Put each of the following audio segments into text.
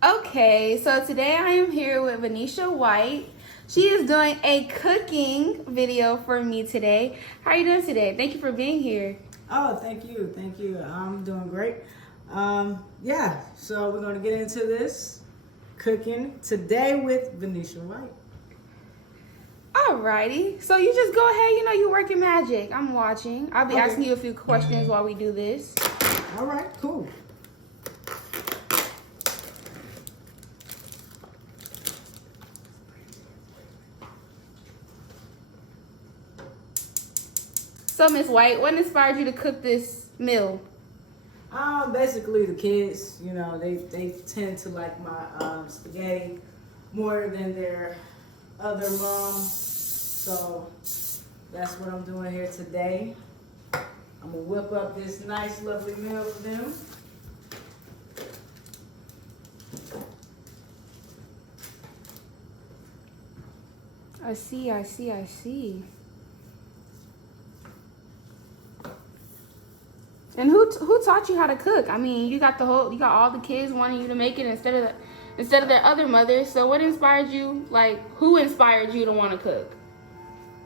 Okay, so today I am here with Venetia White. She is doing a cooking video for me today. How are you doing today? Thank you for being here. Oh, thank you. Thank you. I'm doing great. Yeah, so we're going to get into this cooking today with Venetia White. Alrighty, so you just go ahead, you work your magic. I'm watching. I'll be asking Okay. you a few questions while we do this. All right, cool. So, Miss White, what inspired you to cook this meal? Basically the kids, they tend to like my spaghetti more than their other moms. So that's what I'm doing here today. I'm gonna whip up this nice, lovely meal for them. I see. And who taught you how to cook? I mean, you got all the kids wanting you to make it instead of their other mothers. So what inspired you? Like, who inspired you to want to cook?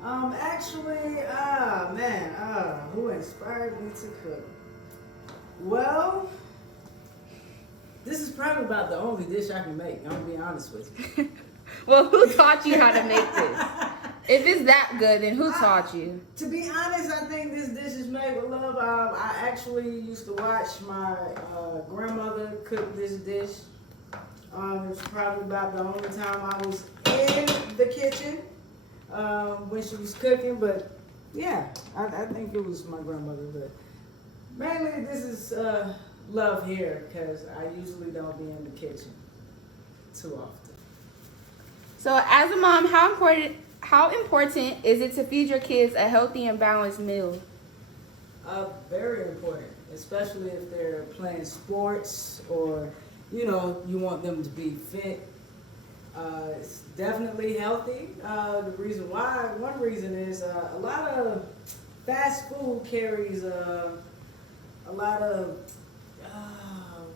Who inspired me to cook? Well, this is probably about the only dish I can make. I'm gonna be honest with you. Well, who taught you how to make this? If it's that good, then who taught you? To be honest, I think this dish is made with love. I actually used to watch my grandmother cook this dish. It was probably about the only time I was in the kitchen when she was cooking. But yeah, I think it was my grandmother. But mainly this is love here because I usually don't be in the kitchen too often. So as a mom, how important is it to feed your kids a healthy and balanced meal? Very important, especially if they're playing sports or, you want them to be fit. It's definitely healthy. One reason is a lot of fast food carries a lot of,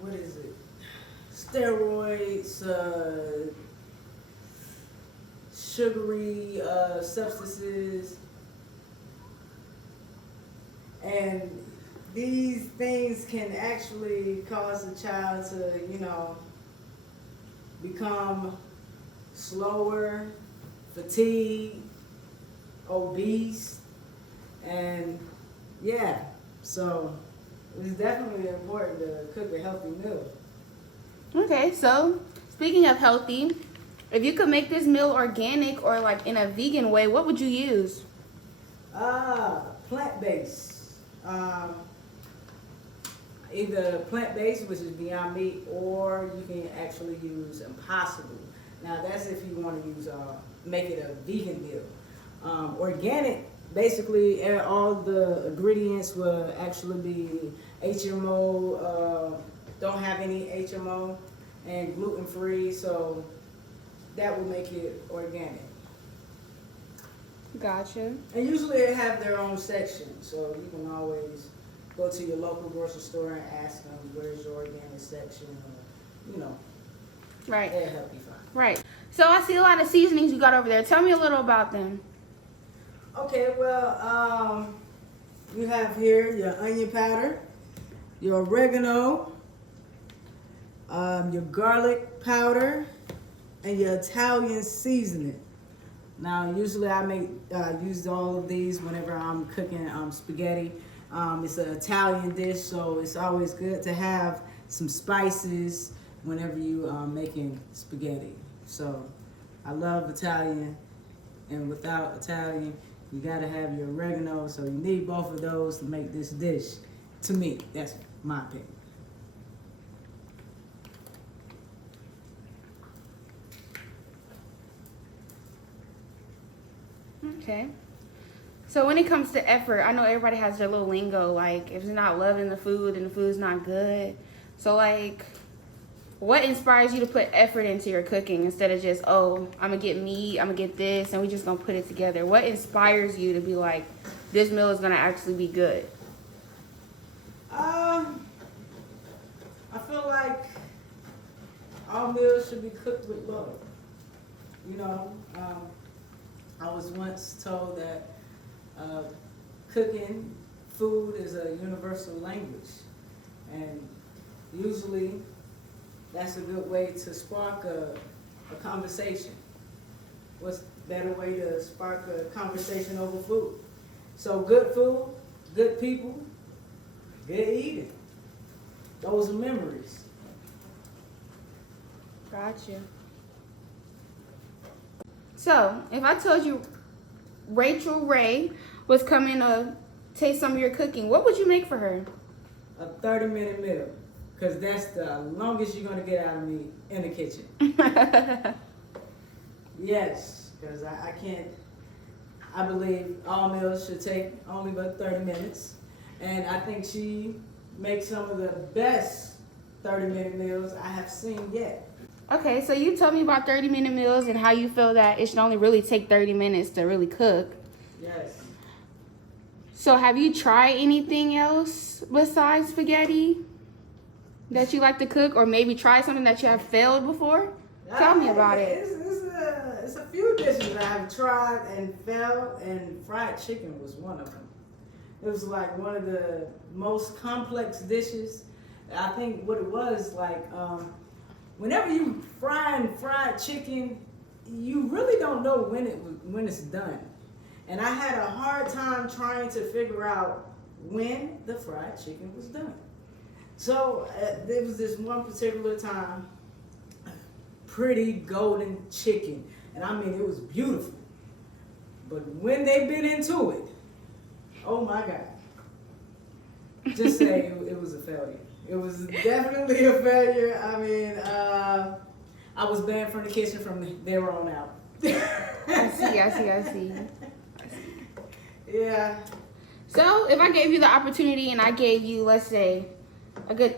what is it? Steroids, sugary substances, and these things can actually cause a child to, become slower, fatigued, obese, and yeah, so it's definitely important to cook a healthy meal. Okay, so speaking of healthy, if you could make this meal organic or like in a vegan way, what would you use? Plant-based. Either plant-based, which is Beyond Meat, or you can actually use Impossible. Now that's if you want to use make it a vegan meal. Organic, basically all the ingredients will actually be HMO, don't have any HMO, and gluten-free, so that will make it organic. Gotcha. And usually they have their own section, so you can always go to your local grocery store and ask them where's your organic section, or, Right. they'll help you find. Right. So I see a lot of seasonings you got over there. Tell me a little about them. Okay, well, you have here your onion powder, your oregano, your garlic powder, and your Italian seasoning. Now, usually I use all of these whenever I'm cooking spaghetti. It's an Italian dish, so it's always good to have some spices whenever you making spaghetti. So I love Italian, and without Italian, you gotta have your oregano. So you need both of those to make this dish. To me, that's my opinion. Okay. So when it comes to effort, I know everybody has their little lingo. Like, if it's not loving the food and the food's not good. So, like, what inspires you to put effort into your cooking instead of just, oh, I'm going to get meat, I'm going to get this, and we just going to put it together? What inspires you to be like, this meal is going to actually be good? I feel like all meals should be cooked with love. You know, I was once told that cooking food is a universal language, and usually that's a good way to spark a conversation. What's a better way to spark a conversation over food? So good food, good people, good eating. Those are memories. Gotcha. So, if I told you Rachel Ray was coming to taste some of your cooking, what would you make for her? A 30-minute meal, because that's the longest you're going to get out of me in the kitchen. Yes, because I can't, I believe all meals should take only but 30 minutes. And I think she makes some of the best 30-minute meals I have seen yet. Okay, so you told me about 30-minute meals and how you feel that it should only really take 30 minutes to really cook. Yes. So have you tried anything else besides spaghetti that you like to cook, or maybe try something that you have failed before? Tell me about it. It's a few dishes I have tried and failed, and fried chicken was one of them. It was like one of the most complex dishes. I think what it was like, whenever you fried chicken, you really don't know when it's done. And I had a hard time trying to figure out when the fried chicken was done. So there was this one particular time, pretty golden chicken. And I mean, it was beautiful. But when they bit into it, oh my God. Just say it was a failure. It was definitely a failure. I mean, I was banned from the kitchen from there on out. I see. Yeah. So if I gave you the opportunity and I gave you, let's say, a good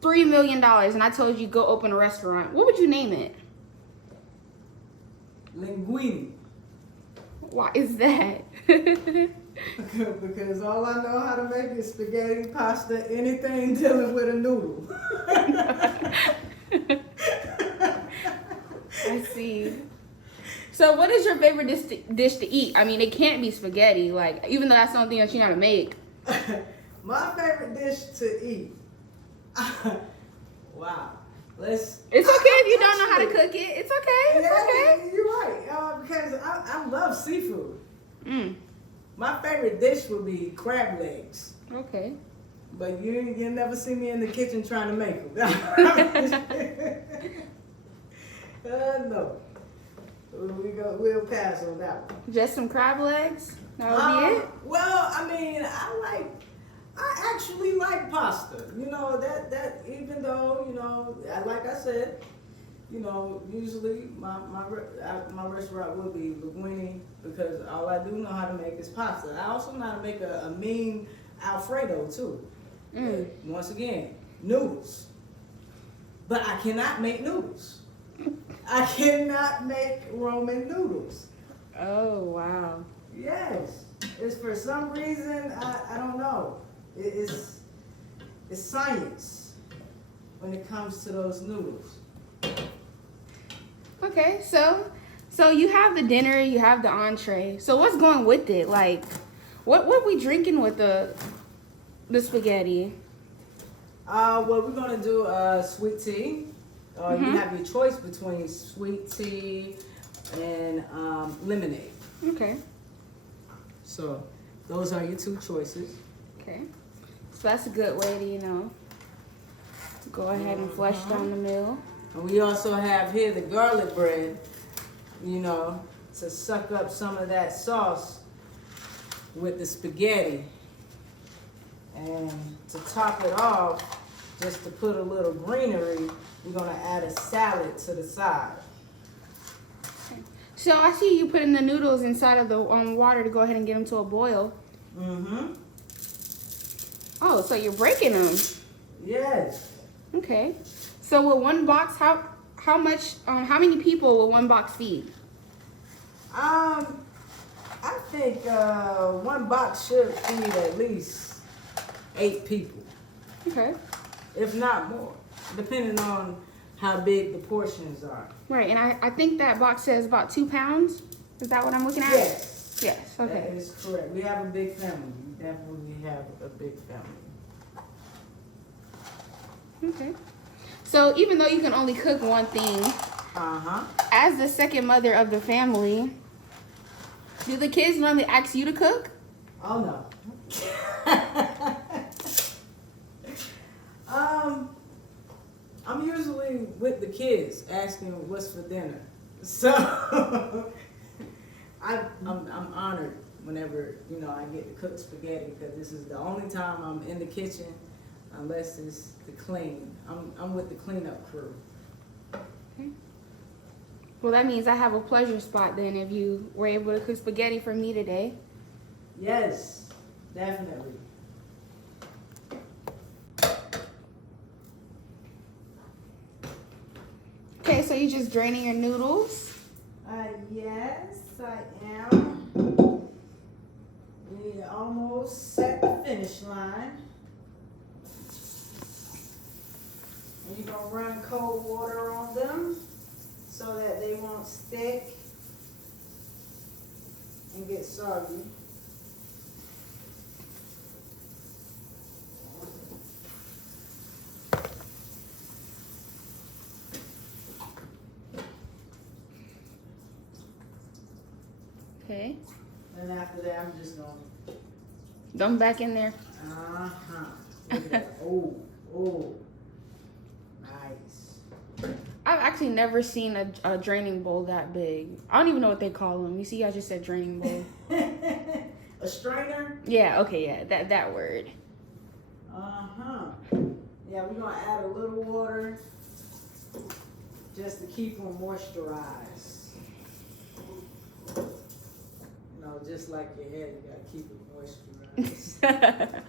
$3 million and I told you go open a restaurant, what would you name it? Linguine. Why is that? Because all I know how to make is spaghetti, pasta, anything dealing with a noodle. I see. So what is your favorite dish to eat? I mean, it can't be spaghetti, like, even though that's the only thing that you know how to make. My favorite dish to eat. Wow. It's okay if you don't know how to cook it. It's okay. It's okay. You're right. Because I love seafood. Mm. My favorite dish would be crab legs. Okay. But you never see me in the kitchen trying to make them. No. We'll pass on that one. Just some crab legs? That would be it? Well, I mean, I actually like pasta. You know, that even though, you know, like I said, you know, usually my restaurant will be linguine because all I do know how to make is pasta. I also know how to make a mean Alfredo too. Mm. Once again, noodles. But I cannot make noodles. I cannot make Roman noodles. Oh, wow. Yes. It's for some reason, I don't know. It's science when it comes to those noodles. Okay, so you have the dinner, you have the entree. So what's going with it? Like, what we drinking with the spaghetti? Well, we're gonna do sweet tea. You have your choice between sweet tea and lemonade. Okay. So those are your two choices. Okay. So that's a good way to, you know, go ahead and flush down the meal. And we also have here the garlic bread, you know, to suck up some of that sauce with the spaghetti. And to top it off, just to put a little greenery, we're gonna add a salad to the side. So I see you putting the noodles inside of the water to go ahead and get them to a boil. Mm-hmm. Oh, so you're breaking them. Yes. Okay. So with one box, how many people will one box feed? I think one box should feed at least 8 people, Okay. if not more, depending on how big the portions are. Right, and I think that box says about 2 pounds. Is that what I'm looking at? Yes. Yes, That okay. is correct. We have a big family. We definitely have a big family. Okay. So even though you can only cook one thing, Uh-huh. as the second mother of the family, do the kids normally ask you to cook? Oh no. I'm usually with the kids asking what's for dinner. So I'm honored whenever, you know, I get to cook spaghetti because this is the only time I'm in the kitchen unless it's the clean. I'm with the cleanup crew. Okay. Well, that means I have a pleasure spot then if you were able to cook spaghetti for me today. Yes, definitely. Okay, so you're just draining your noodles. Yes, I am. We almost at the finish line. And you're gonna run cold water on them so that they won't stick and get soggy. Okay. And after that, I'm just gonna, Dump back in there. uh-huh. Look at that. Oh, oh. Nice. I've actually never seen a draining bowl that big. I don't even know what they call them. You see, I just said draining bowl. A strainer? Yeah, okay, yeah, that word. Uh-huh. Yeah, we're gonna add a little water just to keep them moisturized. You know, just like your head, you gotta keep it moisturized.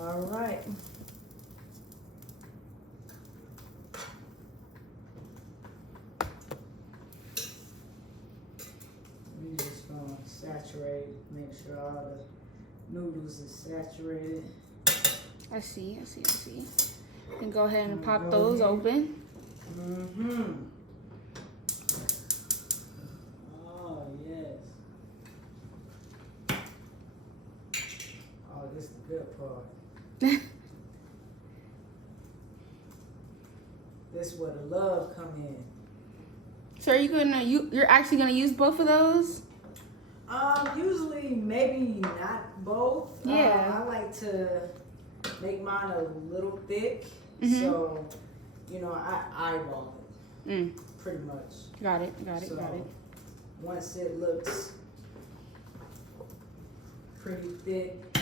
All right. We're just gonna saturate, make sure all the noodles are saturated. I see. And go ahead and pop Go those ahead. open. Mm-hmm. Oh, yes. Oh, this is the good part. This is where the love come in. So are you you're actually gonna use both of those? Usually maybe not both. Yeah. I like to make mine a little thick. Mhm. So, you know, I eyeball it pretty much. Got it. So, once it looks pretty thick,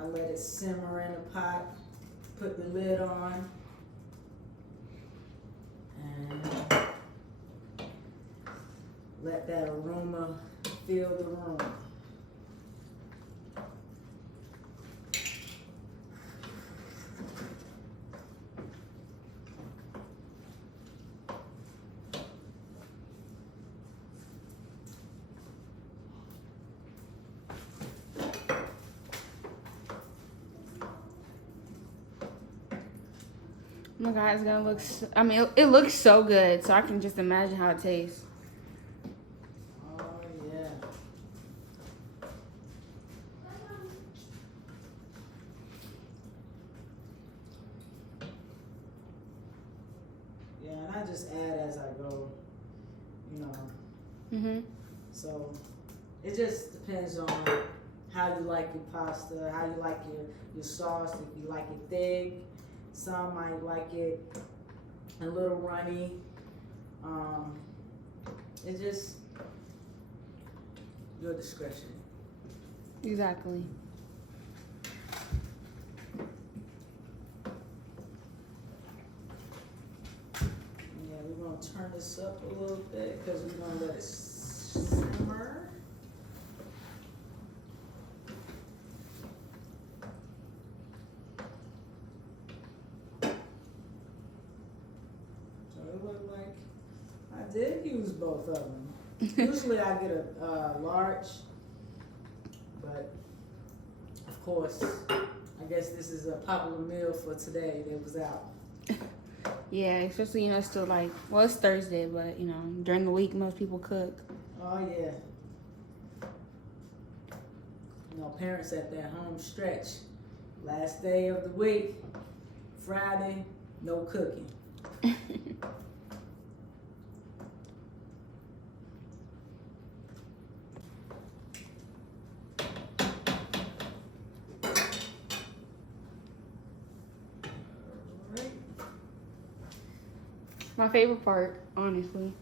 I let it simmer in a pot, put the lid on, and let that aroma fill the room. Oh my God, it's gonna look. I mean, it looks so good. So I can just imagine how it tastes. Oh, yeah. Yeah, and I just add as I go, you know. Mhm. So it just depends on how you like your pasta, how you like your sauce, if you like it thick. Some might like it a little runny. It's just your discretion. Exactly. Yeah, we're gonna turn this up a little bit because we're gonna let it simmer. So it looked like I did use both of them. Usually I get a large, but of course I I guess this is a popular meal for today that was out. Yeah, especially, it's still like, well, it's Thursday, but, during the week, most people cook. Oh, yeah. Parents at their home stretch. Last day of the week, Friday, no cooking. My favorite part, honestly.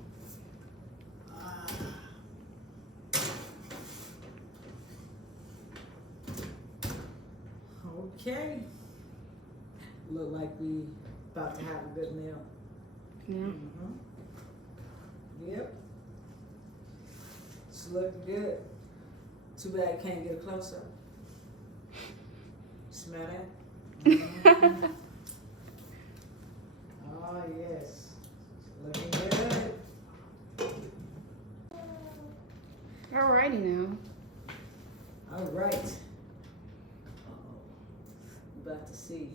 Okay. Look like we about to have a good meal. Yeah. Mm-hmm. Yep. It's looking good. Too bad I can't get a close up. Smell that? Mm-hmm. Oh yes. Looking good. Alrighty now. All right. About to see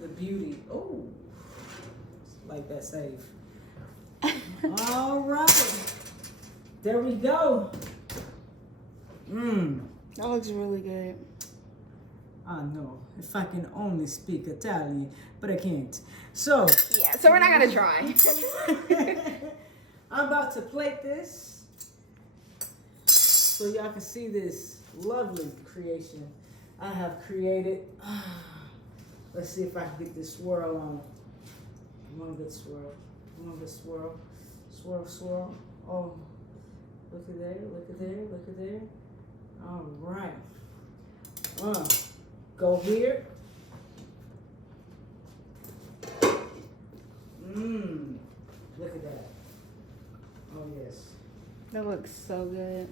the beauty. Oh, like that save. All right. There we go. That looks really good. I know. If I can only speak Italian, but I can't. So. Yeah, so we're not gonna try. I'm about to plate this so y'all can see this lovely creation I have created. Let's see if I can get this swirl on. One good swirl. One good swirl. Swirl, swirl. Oh, look at there, look at there, look at there. All right. Go here. Look at that. Oh, yes. That looks so good.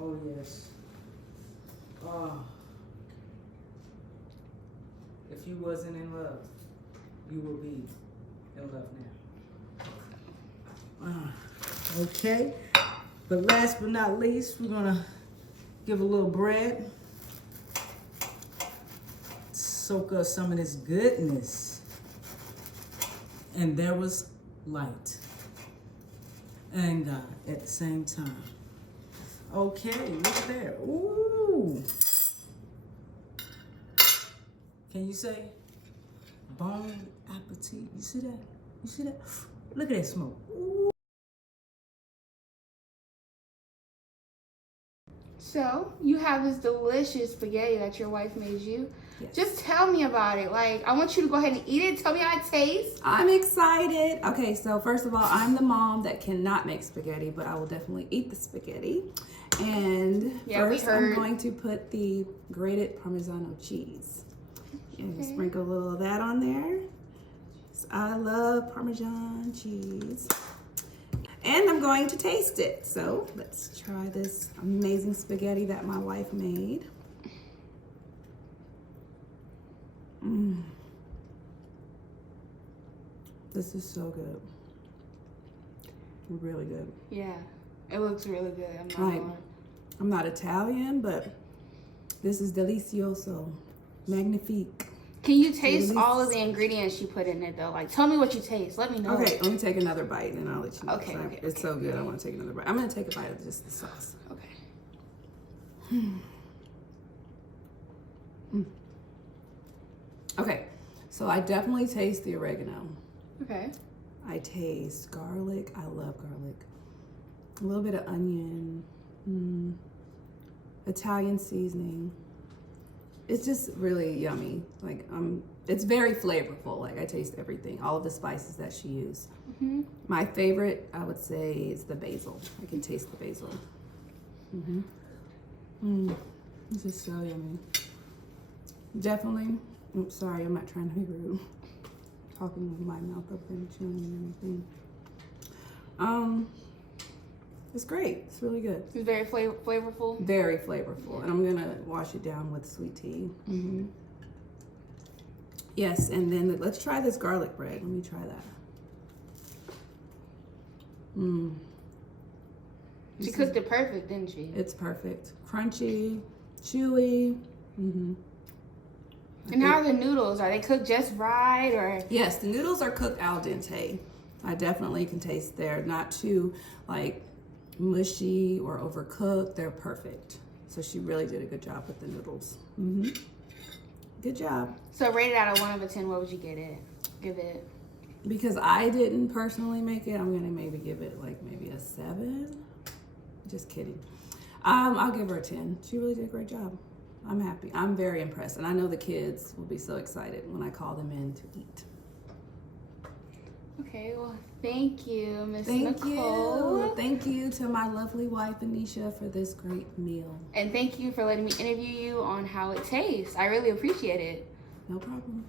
Oh, yes. Oh. If you wasn't in love, you will be in love now. Okay. But last but not least, we're going to give a little bread. Soak up some of this goodness. And there was light and God at the same time. Okay, look there. Ooh. Can you say bon appetit? You see that? You see that? Look at that smoke. Ooh. So, you have this delicious spaghetti that your wife made you. Yes. Just tell me about it. Like, I want you to go ahead and eat it. Tell me how it tastes. I'm excited. Okay, so first of all, I'm the mom that cannot make spaghetti, but I will definitely eat the spaghetti. And Yeah, we first heard. I'm going to put the grated Parmesan cheese. And Okay. sprinkle a little of that on there. So I love Parmesan cheese. And I'm going to taste it. So let's try this amazing spaghetti that my wife made. This is so good. Really good. Yeah, it looks really good. I'm not Right. gonna lie. I'm not Italian, but this is delicioso. Magnifique. Can you taste Delicious. all of the ingredients she put in it though? Like, tell me what you taste. Let me know. Okay, let me take another bite and I'll let you know. Okay, okay, It's okay, so good. I want to take another bite. I'm going to take a bite of just the sauce. Okay. Okay, so I definitely taste the oregano. Okay. I taste garlic. I love garlic. A little bit of onion. Italian seasoning. It's just really yummy. Like, it's very flavorful. Like, I taste everything, all of the spices that she used. My favorite, I would say, is the basil. I can taste the basil. This is so yummy. Definitely. Oops, sorry, I'm not trying to be rude. Talking with my mouth open, chewing and everything. It's great. It's really good. It's very flavorful. Very flavorful. And I'm gonna wash it down with sweet tea. Yes, and then let's try this garlic bread. Let me try that. She cooked it perfect, didn't she? It's perfect. Crunchy, chewy. And how are the noodles? Are they cooked just right, or? Yes, the noodles are cooked al dente. I definitely can taste they're not too like mushy or overcooked. They're perfect. So she really did a good job with the noodles. Good job. So rated out of 1 over 10, what would you give it? Because I didn't personally make it, I'm gonna maybe give it like maybe a 7. Just kidding. I'll give her a 10. She really did a great job. I'm happy. I'm very impressed, and I know the kids will be so excited when I call them in to eat. Okay, well, thank you, Miss Thank Nicole. you. Thank you to my lovely wife, Anisha, for this great meal. And thank you for letting me interview you on how it tastes. I really appreciate it. No problem.